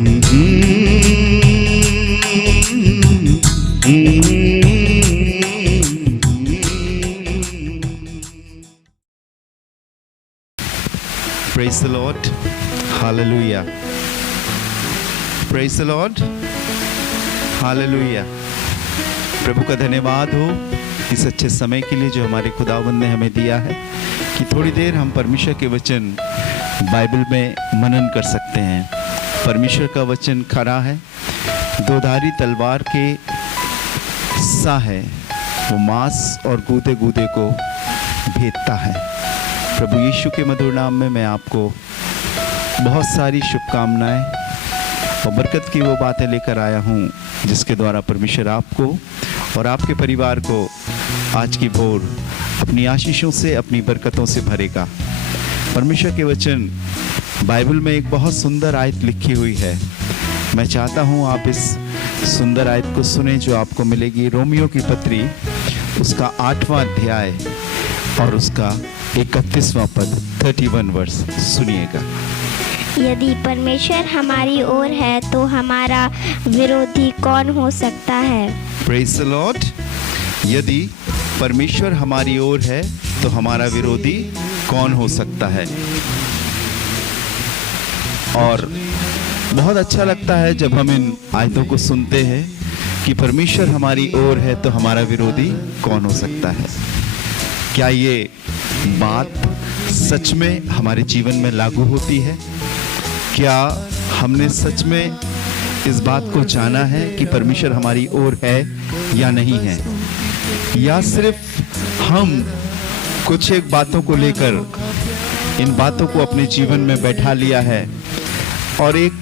Praise the Lord. Hallelujah. Praise the Lord. Hallelujah. प्रभु का धन्यवाद हो इस अच्छे समय के लिए जो हमारे खुदावंद ने हमें दिया है कि थोड़ी देर हम परमेश्वर के वचन बाइबल में मनन कर सकते हैं। परमेश्वर का वचन खरा है, दोधारी तलवार के सा है, वो मांस और गूदे गूदे को भेदता है। प्रभु यीशु के मधुर नाम में मैं आपको बहुत सारी शुभकामनाएं और बरकत की वो बातें लेकर आया हूँ जिसके द्वारा परमेश्वर आपको और आपके परिवार को आज की भोर अपनी आशीषों से, अपनी बरकतों से भरेगा। परमेश्वर के वचन बाइबल में एक बहुत सुंदर आयत लिखी हुई है। मैं चाहता हूँ आप इस सुंदर आयत को सुने जो आपको मिलेगी रोमियो की पत्री उसका 8वां अध्याय और उसका 31वां पद 31 वर्ष सुनिएगा। यदि परमेश्वर हमारी ओर है तो हमारा विरोधी कौन हो सकता है? Praise the Lord. यदि परमेश्वर हमारी ओर है तो हमारा विरोधी कौन हो सकता है। और बहुत अच्छा लगता है जब हम इन आयतों को सुनते हैं कि परमेश्वर हमारी ओर है तो हमारा विरोधी कौन हो सकता है। क्या ये बात सच में हमारे जीवन में लागू होती है? क्या हमने सच में इस बात को जाना है कि परमेश्वर हमारी ओर है या नहीं है, या सिर्फ हम कुछ एक बातों को लेकर इन बातों को अपने जीवन में बैठा लिया है और एक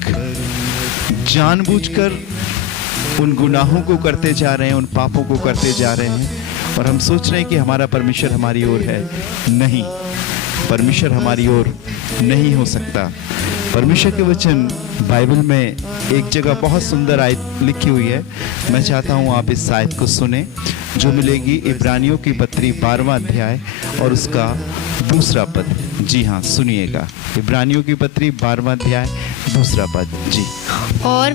जानबूझकर उन गुनाहों को करते जा रहे हैं, उन पापों को करते जा रहे हैं और हम सोच रहे हैं कि हमारा परमेश्वर हमारी ओर है। नहीं, परमेश्वर हमारी ओर नहीं हो सकता। परमेश्वर के वचन बाइबल में एक जगह बहुत सुंदर आयत लिखी हुई है। मैं चाहता हूँ आप इस आयत को सुने जो मिलेगी इब्रानियों की पत्री 12वां अध्याय और उसका 2 पद। जी हाँ, सुनिएगा। इब्रानियों की पत्री 12वां अध्याय 2 पद। जी। और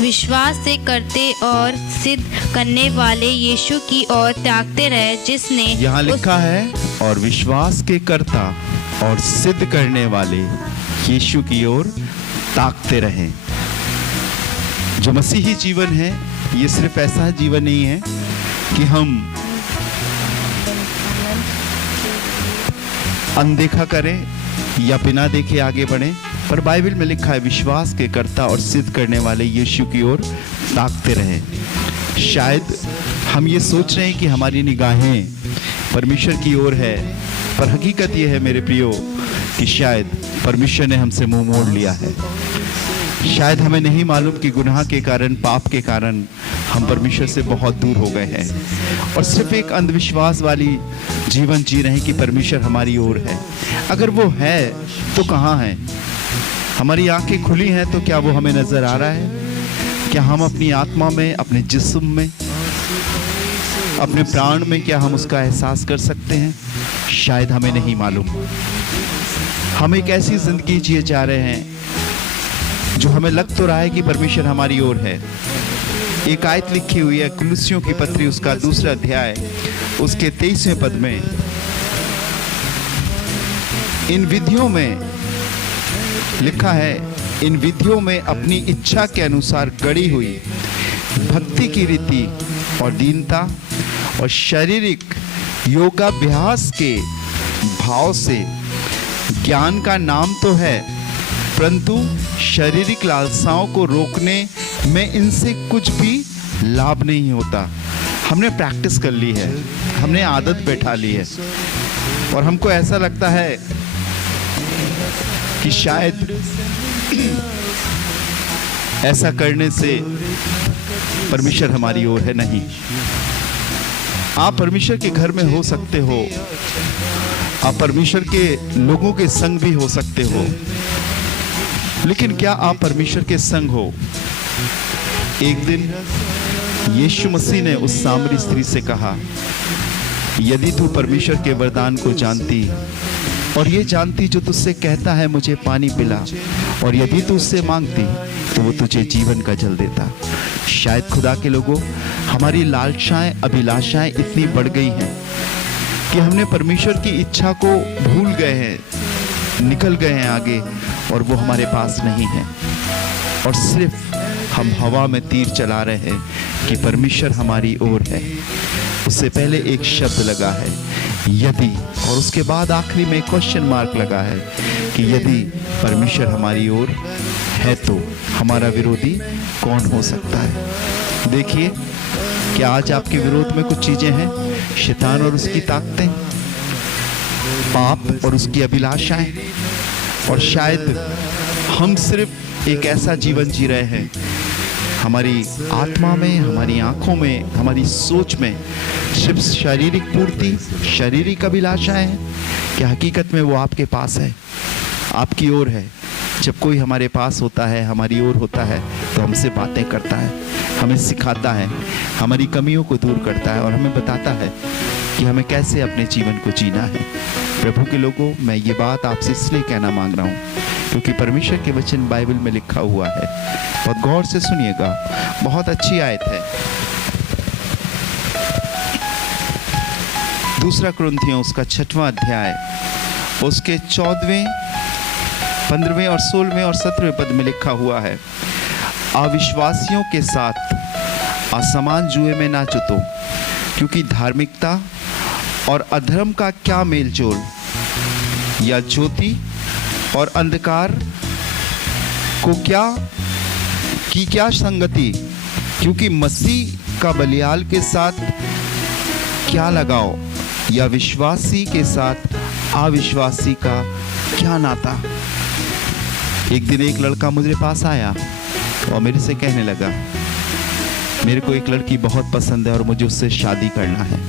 विश्वास से करते और सिद्ध करने वाले यीशु की ओर ताकते रहे जिसने, यहाँ लिखा है, और विश्वास के कर्ता और सिद्ध करने वाले यीशु की ओर ताकते रहें। जो मसीही जीवन है ये सिर्फ ऐसा जीवन नहीं है कि हम अनदेखा करें या बिना देखे आगे बढ़ें, पर बाइबल में लिखा है विश्वास के कर्ता और सिद्ध करने वाले यीशु की ओर ताकते रहें। शायद हम ये सोच रहे हैं कि हमारी निगाहें परमेश्वर की ओर है, पर हकीकत ये है मेरे प्रियो कि शायद परमेश्वर ने हमसे मुंह मोड़ लिया है। शायद हमें नहीं मालूम कि गुनाह के कारण, पाप के कारण हम परमेश्वर से बहुत दूर हो गए हैं और सिर्फ एक अंधविश्वास वाली जीवन जी रहे हैं कि परमेश्वर हमारी ओर है। अगर वो है तो कहाँ है? हमारी आंखें खुली हैं तो क्या वो हमें नजर आ रहा है? क्या हम अपनी आत्मा में, अपने जिस्म में, अपने प्राण में क्या हम उसका एहसास कर सकते हैं? शायद हमें नहीं मालूम। हम एक ऐसी जिंदगी जिए जा रहे हैं जो हमें लग तो रहा है कि परमेश्वर हमारी ओर है। एक आयत लिखी हुई है कुलुस्सियों की पत्री उसका 2 अध्याय उसके 23वें पद में, इन विधियों में लिखा है, इन विधियों में अपनी इच्छा के अनुसार गढ़ी हुई भक्ति की रीति और दीनता और शारीरिक योगाभ्यास के भाव से ज्ञान का नाम तो है, परंतु शारीरिक लालसाओं को रोकने में इनसे कुछ भी लाभ नहीं होता। हमने प्रैक्टिस कर ली है, हमने आदत बैठा ली है और हमको ऐसा लगता है कि शायद ऐसा करने से परमेश्वर हमारी ओर है। नहीं, आप परमेश्वर के घर में हो सकते हो, आप परमेश्वर के लोगों के संग भी हो सकते हो, लेकिन क्या आप परमेश्वर के संग हो? एक दिन यीशु मसीह ने उस सामरी स्त्री से कहा, यदि तू परमेश्वर के वरदान को जानती और ये जानती जो तुझसे कहता है मुझे पानी पिला, और यदि तू उससे मांगती तो वो तुझे जीवन का जल देता। शायद खुदा के लोगों, हमारी लालसाएं, अभिलाषाएं इतनी बढ़ गई हैं कि हमने परमेश्वर की इच्छा को भूल गए हैं, निकल गए हैं आगे, और वो हमारे पास नहीं है। और सिर्फ हम हवा में तीर चला रहे हैं कि परमेश्वर हमारी ओर है। उससे पहले एक शब्द लगा है यदि, और उसके बाद आखिरी में क्वेश्चन मार्क लगा है कि यदि परमेश्वर हमारी ओर है तो हमारा विरोधी कौन हो सकता है। देखिए, क्या आज आपके विरोध में कुछ चीजें हैं? शैतान और उसकी ताकतें, पाप और उसकी अभिलाषाएं, और शायद हम सिर्फ एक ऐसा जीवन जी रहे हैं, हमारी आत्मा में, हमारी आंखों में, हमारी सोच में सिर्फ शारीरिक पूर्ति, शारीरिक अभिलाषाएं हैं। क्या हकीकत में वो आपके पास है, आपकी ओर है? जब कोई हमारे पास होता है, हमारी ओर होता है, तो हमसे बातें करता है, हमें सिखाता है, हमारी कमियों को दूर करता है, और हमें बताता है कि हमें कैसे अपने जीवन को जीना है। प्रभु के लोगों, मैं ये बात आपसे इसलिए कहना मांग रहा हूँ क्योंकि परमेश्वर के वचन बाइबल में लिखा हुआ है। बहुत गौर से सुनिएगा, बहुत अच्छी आयत है। 2 कुरिन्थियों उसका 6वां अध्याय, उसके 14वें, 15वें और 16वें और 17वें पद में लिखा हुआ है, अविश्वासियों के साथ असमान जुए में ना जुतो, क्योंकि धार्मिकता और अधर्म का क्या मेलजोल, या ज्योति और अंधकार को क्या संगति, क्योंकि मसीह का बलियाल के साथ क्या लगाओ, या विश्वासी के साथ अविश्वासी का क्या नाता। एक दिन एक लड़का मुझे पास आया और मेरे से कहने लगा, मेरे को एक लड़की बहुत पसंद है और मुझे उससे शादी करना है।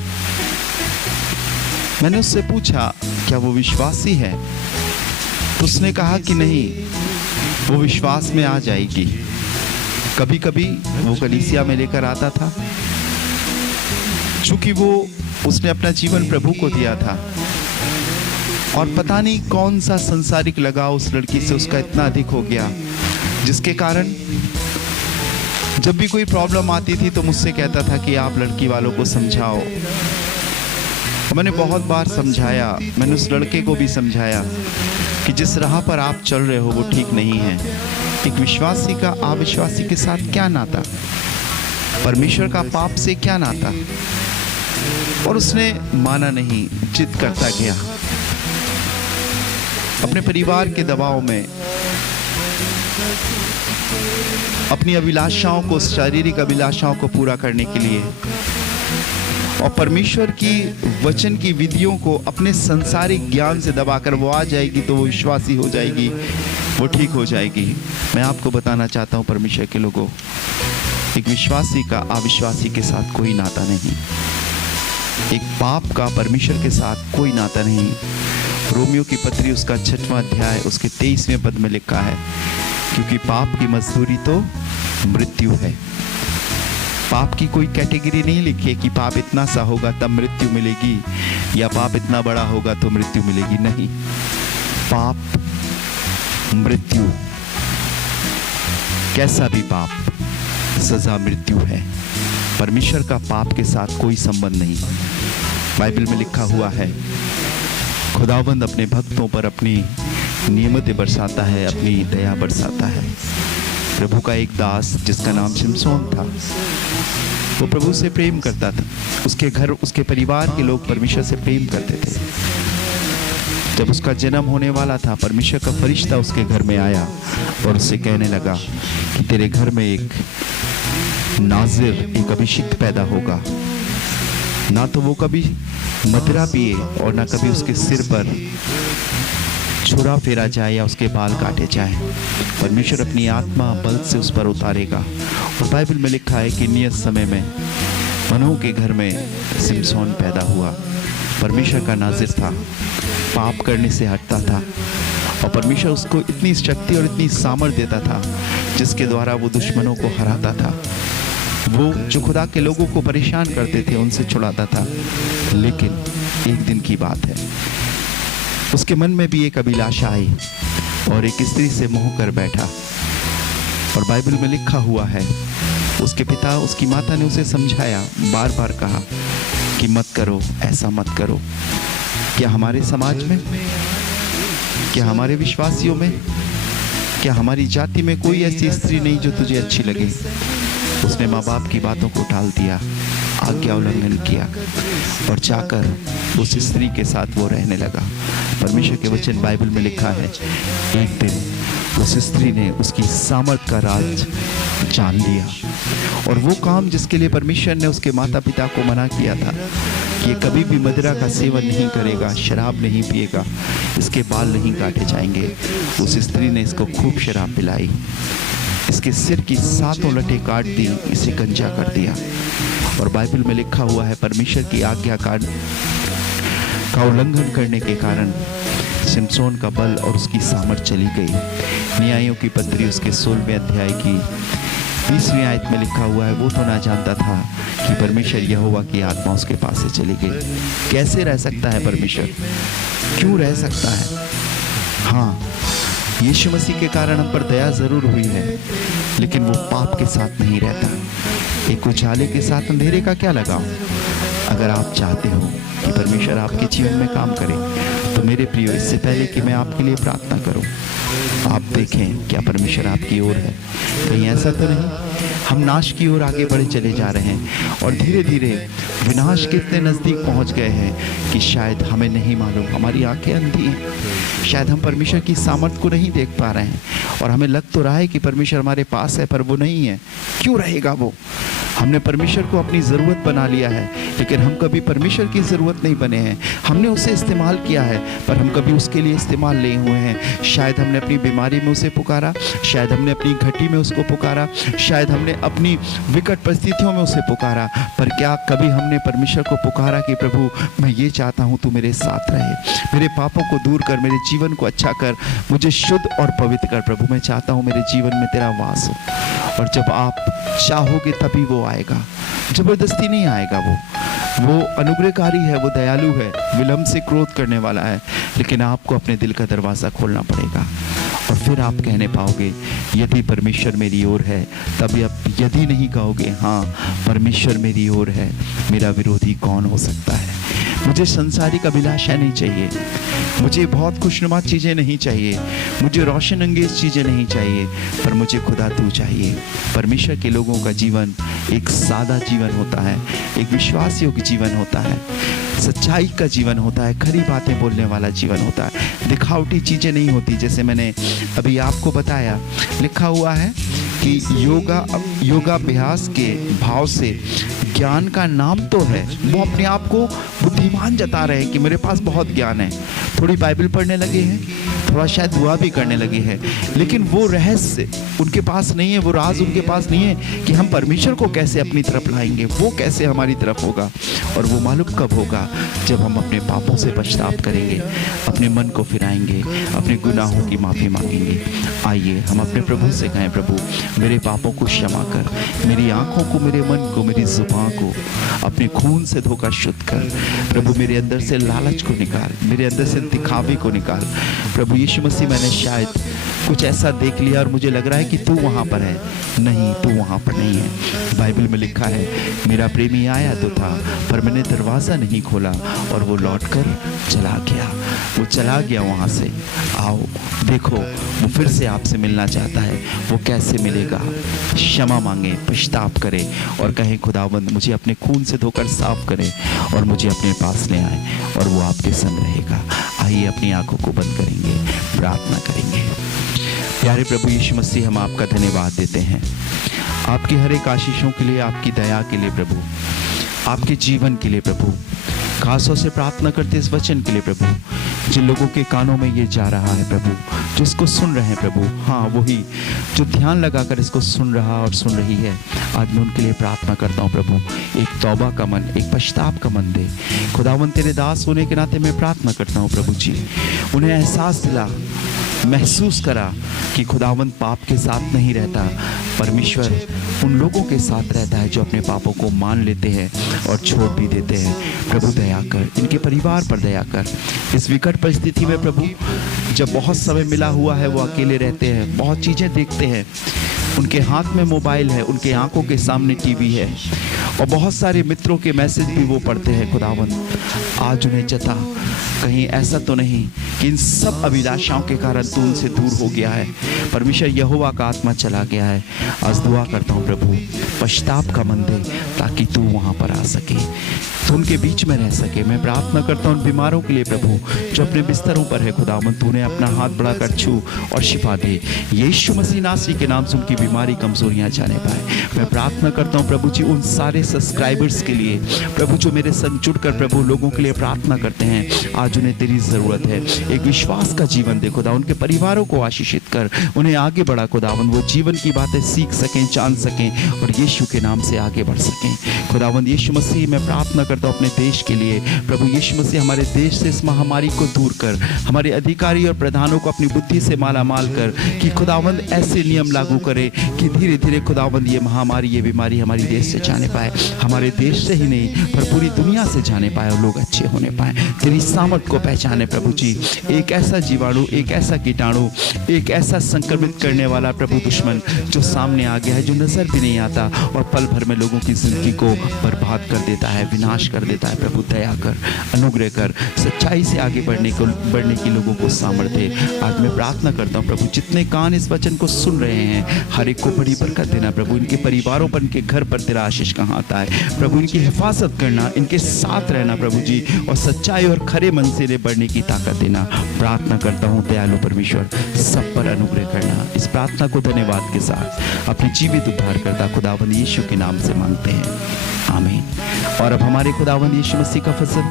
मैंने उससे पूछा, क्या वो विश्वासी है? तो उसने कहा कि नहीं, वो विश्वास में आ जाएगी। कभी कभी वो कलीसिया में लेकर आता था, चूंकि उसने अपना जीवन प्रभु को दिया था, और पता नहीं कौन सा संसारिक लगाव उस लड़की से उसका इतना अधिक हो गया, जिसके कारण जब भी कोई प्रॉब्लम आती थी तो मुझसे कहता था कि आप लड़की वालों को समझाओ। मैंने बहुत बार समझाया, मैंने उस लड़के को भी समझाया कि जिस राह पर आप चल रहे हो वो ठीक नहीं है। एक विश्वासी का अविश्वासी के साथ क्या नाता, परमेश्वर का पाप से क्या नाता। और उसने माना नहीं, जिद करता गया। अपने परिवार के दबाव में, अपनी अभिलाषाओं को, शारीरिक अभिलाषाओं को पूरा करने के लिए, और परमेश्वर की वचन की विधियों को अपने संसारिक ज्ञान से दबाकर वो आ जाएगी तो वो विश्वासी हो जाएगी, वो ठीक हो जाएगी। मैं आपको बताना चाहता हूँ परमेश्वर के लोगों, एक विश्वासी का अविश्वासी के साथ कोई नाता नहीं, एक पाप का परमेश्वर के साथ कोई नाता नहीं। रोमियो की पत्री उसका 6वां अध्याय उसके 23वें पद में लिखा है, क्योंकि पाप की मजदूरी तो मृत्यु है। पाप की कोई कैटेगरी नहीं लिखी है कि पाप इतना सा होगा तब मृत्यु मिलेगी, या पाप इतना बड़ा होगा तो मृत्यु मिलेगी। नहीं, पाप, मृत्यु, कैसा भी पाप, सजा मृत्यु है। परमेश्वर का पाप के साथ कोई संबंध नहीं। बाइबल में लिखा हुआ है, खुदावंद अपने भक्तों पर अपनी नियमतें बरसाता है, अपनी दया बरसाता है। प्रभु का एक दास जिसका नाम शिमशोन था, वो प्रभु से प्रेम करता था। उसके घर, उसके परिवार के लोग परमेश्वर से प्रेम करते थे। जब उसका जन्म होने वाला था, परमेश्वर का फरिश्ता उसके घर में आया और उससे कहने लगा कि तेरे घर में एक नाजिर, एक अभिषिक्त पैदा होगा। ना तो वो कभी मदिरा पिए और ना कभी उसके सिर पर छुरा फेरा जाए या उसके बाल काटे जाए। परमेश्वर अपनी आत्मा बल से उस पर उतारेगा। और बाइबल में लिखा है कि नियत समय में मनोह के घर में शिमशोन पैदा हुआ। परमेश्वर का नाजिर था, पाप करने से हटता था, और परमेश्वर उसको इतनी शक्ति और इतनी सामर्थ देता था जिसके द्वारा वो दुश्मनों को हराता था। वो जो खुदा के लोगों को परेशान करते थे उनसे छुड़ाता था। लेकिन एक दिन की बात है, उसके मन में भी एक अभिलाषा आई और एक स्त्री से मोह कर बैठा। और बाइबल में लिखा हुआ है, उसके पिता, उसकी माता ने उसे समझाया, बार बार कहा कि मत करो, ऐसा मत करो। क्या हमारे समाज में, क्या हमारे विश्वासियों में, क्या हमारी जाति में कोई ऐसी स्त्री नहीं जो तुझे अच्छी लगे? उसने माँ बाप की बातों को टाल दिया, आज्ञा उल्लंघन किया और जाकर उस स्त्री के साथ वो रहने लगा। परमेश्वर के वचन बाइबल में लिखा है, एक दिन उस स्त्री ने उसकी सामर्थ का राज जान लिया और वो काम जिसके लिए परमेश्वर ने उसके माता पिता को मना किया था कि ये कभी भी मदिरा का सेवन नहीं करेगा, शराब नहीं पिएगा, इसके बाल नहीं काटे जाएंगे, उस स्त्री ने इसको खूब शराब पिलाई, इसके सिर की 7 लटें काट दी, इसे गंजा कर दिया। और बाइबल में लिखा हुआ है, परमेश्वर की आज्ञा का उल्लंघन करने के कारण सिमसोन का बल और उसकी सामर्थ चली गई। न्यायों की पत्री उसके 16वें अध्याय की 20वीं आयत में लिखा हुआ है, वो तो ना जानता था कि परमेश्वर यहोवा की आत्मा उसके पास से चली गई। कैसे रह सकता है परमेश्वर? क्यों रह सकता है? हाँ, यीशु मसीह के कारण हम पर दया जरूर हुई है, लेकिन वो पाप के साथ नहीं रहता। एक उजाले के साथ अंधेरे का क्या लगाव? अगर आप चाहते हो कि परमेश्वर आपके जीवन में काम करे, तो मेरे प्रियो, इससे पहले कि मैं आपके लिए प्रार्थना करूं, आप देखें क्या परमेश्वर आपकी ओर है। कहीं ऐसा तो नहीं हम नाश की ओर आगे बढ़े चले जा रहे हैं और धीरे धीरे विनाश के इतने नज़दीक पहुंच गए हैं कि शायद हमें नहीं मालूम, हमारी आंखें अंधी हैं, शायद हम परमेश्वर की सामर्थ को नहीं देख पा रहे हैं और हमें लग तो रहा है कि परमेश्वर हमारे पास है, पर वो नहीं है। क्यों रहेगा वो? हमने परमेश्वर को अपनी ज़रूरत बना लिया है, लेकिन हम कभी परमेश्वर की ज़रूरत नहीं बने हैं। हमने उसे इस्तेमाल किया है, पर हम कभी उसके लिए इस्तेमाल नहीं हुए हैं। शायद हमने अपनी बीमारी में उसे पुकारा, शायद हमने अपनी घटी में उसको पुकारा, शायद हमने अपनी विकट परिस्थितियों में उसे पुकारा, पर क्या कभी हमने परमेश्वर को पुकारा कि प्रभु, मैं ये चाहता हूँ तू मेरे साथ रहे, मेरे पापों को दूर कर, मेरे जीवन को अच्छा कर, मुझे शुद्ध और पवित्र कर। प्रभु, मैं चाहता हूँ मेरे जीवन में तेरा वास हो। और जब आप चाहोगे तभी वो आएगा, जबरदस्ती नहीं आएगा। वो अनुग्रहकारी है, वो दयालु है, विलंब से क्रोध करने वाला है, लेकिन आपको अपने दिल का दरवाज़ा खोलना पड़ेगा और फिर आप कहने पाओगे, यदि परमेश्वर मेरी ओर है। तभी आप यदि नहीं कहोगे, हाँ परमेश्वर मेरी ओर है, मेरा विरोधी कौन हो सकता है। मुझे संसारिक अभिलाषा नहीं चाहिए, मुझे बहुत खुशनुमा चीज़ें नहीं चाहिए, मुझे रोशन अंगेज चीज़ें नहीं चाहिए, पर मुझे खुदा तू चाहिए। परमेश्वर के लोगों का जीवन एक सादा जीवन होता है, एक विश्वासियों का जीवन होता है, सच्चाई का जीवन होता है, खरी बातें बोलने वाला जीवन होता है, दिखावटी चीज़ें नहीं होती। जैसे मैंने अभी आपको बताया, लिखा हुआ है कि योगाभ्यास के भाव से ज्ञान का नाम तो है, वो अपने आप को बुद्धिमान जता रहे हैं कि मेरे पास बहुत ज्ञान है, थोड़ी बाइबल पढ़ने लगे हैं, थोड़ा शायद दुआ भी करने लगे हैं, लेकिन वो रहस्य उनके पास नहीं है, वो राज उनके पास नहीं है कि हम परमेश्वर को कैसे अपनी तरफ लाएंगे, वो कैसे हमारी तरफ होगा। और वो मालूम कब होगा? जब हम अपने पापों से पश्चाताप करेंगे, अपने मन को फिराएंगे, अपने गुनाहों की माफ़ी मांगेंगे। आइए हम अपने प्रभु से कहें, प्रभु मेरे पापों को क्षमा कर, मेरी आंखों को, मेरे मन को, मेरी जुबान को अपने खून से धोकर शुद्ध कर। प्रभु मेरे अंदर से लालच को निकाल, मेरे अंदर से दिखावे को निकाल। प्रभु यीशु मसीह, मैंने शायद कुछ ऐसा देख लिया और मुझे लग रहा है कि तू वहाँ पर है, नहीं तू वहाँ पर नहीं है। बाइबल में लिखा है, मेरा प्रेमी आया तो था पर मैंने दरवाज़ा नहीं खोला और वो लौटकर चला गया, वो चला गया वहाँ से। आओ देखो, वो फिर से आपसे मिलना चाहता है। वो कैसे मिलेगा? क्षमा मांगे, पश्चाताप करे और कहें, खुदावंद मुझे अपने खून से धोकर साफ करे और मुझे अपने पास ले आए, और वो आपके संग रहेगा। आइए अपनी आंखों को बंद करेंगे, प्रार्थना करेंगे। प्यारे प्रभु यीशु मसीह, हम आपका धन्यवाद देते हैं आपकी हर एक आशीषों के लिए, आपकी दया के लिए प्रभु, आपके जीवन के लिए प्रभु। खासों से प्रार्थना करते इस वचन के लिए प्रभु, जिन लोगों के कानों में ये जा रहा है प्रभु, जो इसको सुन रहे हैं प्रभु, हाँ वही जो ध्यान लगाकर इसको सुन रहा और सुन रही है, आज मैं उनके लिए प्रार्थना करता हूँ प्रभु, एक तौबा का मन, एक पश्चाताप का मन दे। खुदावंद तेरे दास होने के नाते मैं प्रार्थना करता हूँ प्रभु जी, उन्हें एहसास दिला, महसूस करा कि खुदावंद पाप के साथ नहीं रहता, परमेश्वर उन लोगों के साथ रहता है जो अपने पापों को मान लेते हैं और छोड़ भी देते हैं। प्रभु दया कर, इनके परिवार पर दया कर, इस विकट हर परिस्थिति में प्रभु, जब बहुत समय मिला हुआ है वो अकेले रहते हैं, बहुत चीज़ें देखते हैं, उनके हाथ में मोबाइल है, उनके आंखों के सामने टीवी है और बहुत सारे मित्रों के मैसेज भी वो पढ़ते हैं। खुदावंद आज उन्हें जता कहीं ऐसा तो नहीं कि इन सब अभिलाषाओं के कारण तू उनसे दूर हो गया है। परमेश्वर यहोवा का आत्मा चला गया है। आज दुआ करता हूँ प्रभु, पश्चाताप का मन दे ताकि तू वहाँ पर आ सके, तो उनके बीच में रह सके। मैं प्रार्थना करता हूँ उन बीमारों के लिए प्रभु जो अपने बिस्तरों पर है। खुदावंद तूने अपना हाथ बढ़ाकर छू और शिफा दे। यीशु मसीह नासरी के नाम से उनकी बीमारी कमजोरियाँ जाने पाए। मैं प्रार्थना करता हूँ प्रभु जी उन सारे सब्सक्राइबर्स के लिए प्रभु जो मेरे संग जुड़कर प्रभु लोगों के लिए प्रार्थना करते हैं। आज उन्हें तेरी ज़रूरत है। एक विश्वास का जीवन दे खुदा, उनके परिवारों को आशीषित कर, उन्हें आगे बढ़ा खुदावंद, वो जीवन की बातें सीख सकें, जान सकें और यीशु के नाम से आगे बढ़ सकें। खुदावंद यीशु मसीह मैं प्रार्थना करता हूँ अपने देश के लिए प्रभु यीशु मसीह, हमारे देश से इस महामारी को दूर कर, हमारे अधिकारी और प्रधानों को अपनी बुद्धि से माला माल कर कि खुदावंद ऐसे नियम लागू करे कि धीरे धीरे खुदावंद ये महामारी, ये बीमारी हमारी देश से जाने पाए, हमारे देश से ही नहीं पर पूरी दुनिया से जाने पाए और लोग अच्छे होने पाए। तेरी सामर्थ को पहचाने प्रभु जी। एक ऐसा जीवाणु, एक ऐसा कीटाणु, एक ऐसा संक्रमित करने वाला प्रभु दुश्मन जो सामने आ गया है, जो नजर भी नहीं आता और पल भर में लोगों की जिंदगी को बर्बाद कर देता है, विनाश कर देता है। प्रभु दया कर, अनुग्रह कर, सच्चाई से आगे बढ़ने की लोगों को सामर्थ्य। आज मैं प्रार्थना करता हूँ प्रभु जितने कान इस वचन को सुन रहे हैं हर एक को बड़ी बरकत देना प्रभु। इनके परिवारों पर, इनके घर पर तेरा आशीष का हाथ आए प्रभु। इनकी हिफाजत करना, इनके साथ रहना प्रभु जी, और सच्चाई और खरे मन से इन्हें बढ़ने की ताकत देना। प्रार्थना करता हूँ दयालु परमेश्वर सब पर अनुग्रह करना। इस प्रार्थना को धन्यवाद के साथ अपने जीवित उद्धार करता खुदावंद यीशु के नाम से मांगते हैं, आमीन। और अब हमारे खुदावंद यीशु मसीह का फजल,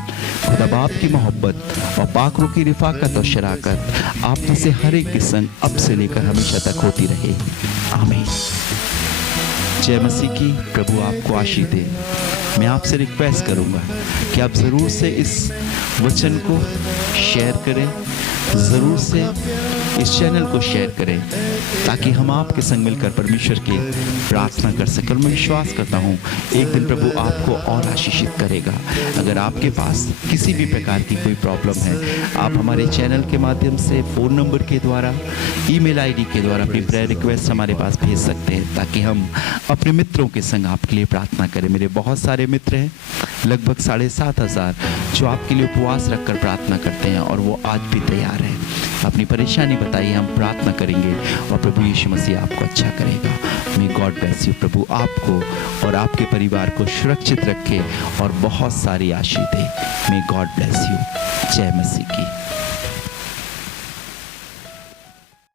खुदा बाप की मोहब्बत और पाक रूह की रिफाकत और शराकत आप में से हर एक के संग अब से लेकर हमेशा तक होती रहे, आमीन। जय मसीह की। प्रभु आपको आशीष दे। मैं आपसे रिक्वेस्ट करूंगा कि आप ज़रूर से इस वचन को शेयर करें, ज़रूर से इस चैनल को शेयर करें ताकि हम आपके संग मिलकर परमेश्वर की प्रार्थना कर सकें। मैं विश्वास करता हूँ एक दिन प्रभु आपको और आशीषित करेगा। अगर आपके पास किसी भी प्रकार की कोई प्रॉब्लम है, आप हमारे चैनल के माध्यम से फ़ोन नंबर के द्वारा, ईमेल आईडी के द्वारा अपनी प्रेयर रिक्वेस्ट हमारे पास भेज सकते हैं ताकि हम अपने मित्रों के संग आपके लिए प्रार्थना करें। मेरे बहुत सारे मित्र हैं, लगभग 7,500 जो आपके लिए उपवास रखकर प्रार्थना करते हैं और वो आज भी तैयार हैं। अपनी परेशानी बताइए, हम प्रार्थना करेंगे और प्रभु यीशु मसीह आपको अच्छा करेगा। May God bless you. प्रभु आपको और आपके परिवार को सुरक्षित रखे और बहुत सारी आशीष दे। May God bless you. जय मसीह की।